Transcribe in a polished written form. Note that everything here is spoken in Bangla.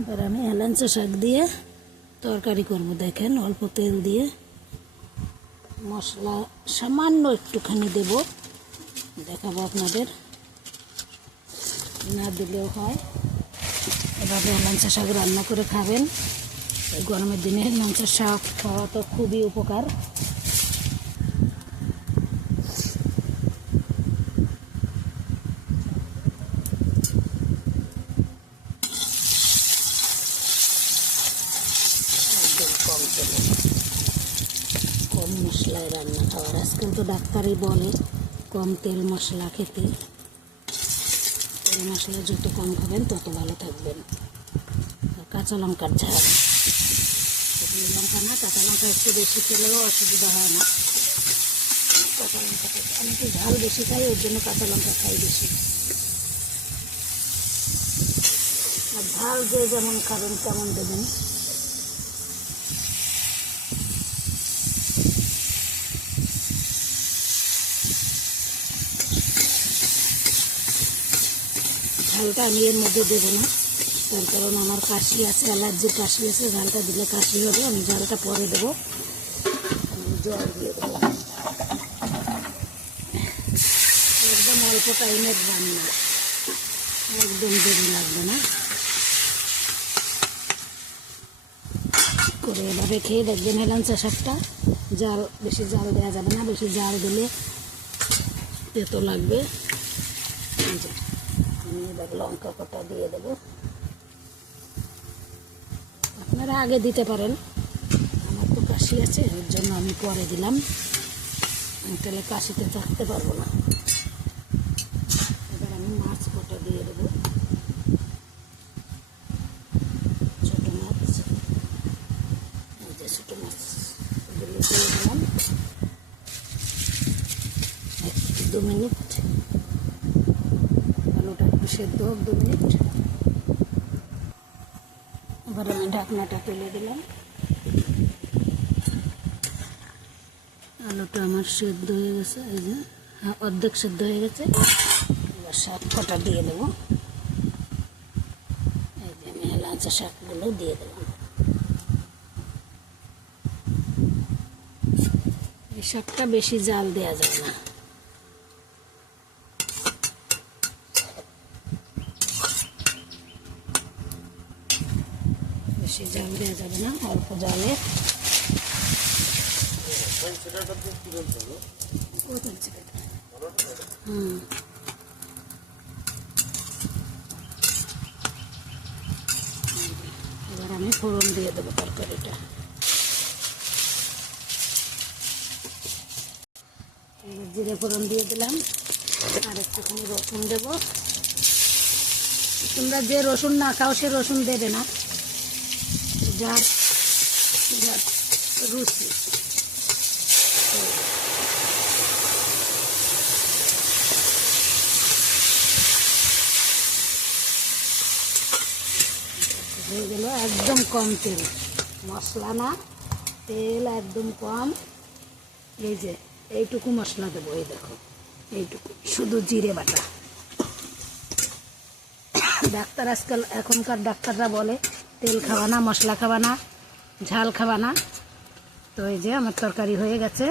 এবার আমি হেলাঞ্চা শাক দিয়ে তরকারি করব। দেখেন অল্প তেল দিয়ে মশলা সামান্য একটুখানি দেব, দেখাবো আপনাদের, না দিলেও হয়। এভাবে হেলাঞ্চা শাক রান্না করে খাবেন। গরমের দিনে হেলাঞ্চা শাক খাওয়া তো খুবই উপকার। কম মশলায় রান্না খাওয়ার, আজকাল তো ডাক্তারই বলে কম তেল মশলা খেতে। তেল মশলা যত কম খাবেন তত ভালো থাকবেন। আর কাঁচা লঙ্কার ঝাল, শুকনো লঙ্কা না, কাঁচা লঙ্কা একটু বেশি খেলেও অসুবিধা হয় না। কাঁচা লঙ্কা অনেকে ঝাল বেশি খাই, ওর জন্য কাঁচা লঙ্কা খাই বেশি। আর ঝাল যে যেমন খাবেন তেমন দেবেন। ঝালটা আমি এর মধ্যে দেবো না, তার কারণ আমার কাশি আছে, অ্যালার্জির কাশি আছে। ঝালটা দিলে কাশি হবে, আমি ঝালটা পরে দেবো। জল দিয়ে দেবো। একদম অল্প টাইমের রান্না, একদম দেরি লাগবে না। করে এভাবে খেয়ে দেখবেন হেলাঞ্চা শাকটা। জাল বেশি জাল দেওয়া যাবে না, বেশি জাল দিলে তেতো লাগবে। আমি এবার লঙ্কা কটা দিয়ে দেবো, আপনারা আগে দিতে পারেন। আমার তো কাশি আছে, ওর জন্য আমি পরে দিলাম, তাহলে কাশিতে থাকতে পারবো না। এবার আমি মাছ কটা দিয়ে দেবো, ছোটো মাছ, এই যে ছোটো মাছ এগুলো দিয়ে দিলাম। 2 মিনিট আলুটা একটু সেদ্ধ হোক, 2 মিনিট। এবার আমি ঢাকনাটা তুলে দিলাম। আলুটা আমার সেদ্ধ হয়ে গেছে, এই যে অর্ধেক সেদ্ধ হয়ে গেছে। এবার শাক কটা দিয়ে দেবো, এই যে আমি হেলাঞ্চা শাকগুলো দিয়ে দেবো। এই শাকটা বেশি জাল দেওয়া যায় না, বেশি জাল দেওয়া যাবে না, অল্প জালে। এবার আমি ফোড়ন দিয়ে দেবো তরকারিটা। জিরে ফোড়ন দিয়ে দিলাম, আর একটুখানি রসুন দেবো। তোমরা যে রসুন না খাও সে রসুন দেবে না, যার রুচি। হয়ে গেল একদম কম তেল, মশলা না, তেল একদম কম। এই যে এইটুকু মশলা দেবো, এই দেখো এইটুকু, শুধু জিরে বাটা। ডাক্তার আজকাল এখনকার ডাক্তাররা বলে তেল খাওয়া না, মশলা খাওয়া না, ঝাল খাওয়া না। তো এই যে আমার তরকারি হয়ে গেছে।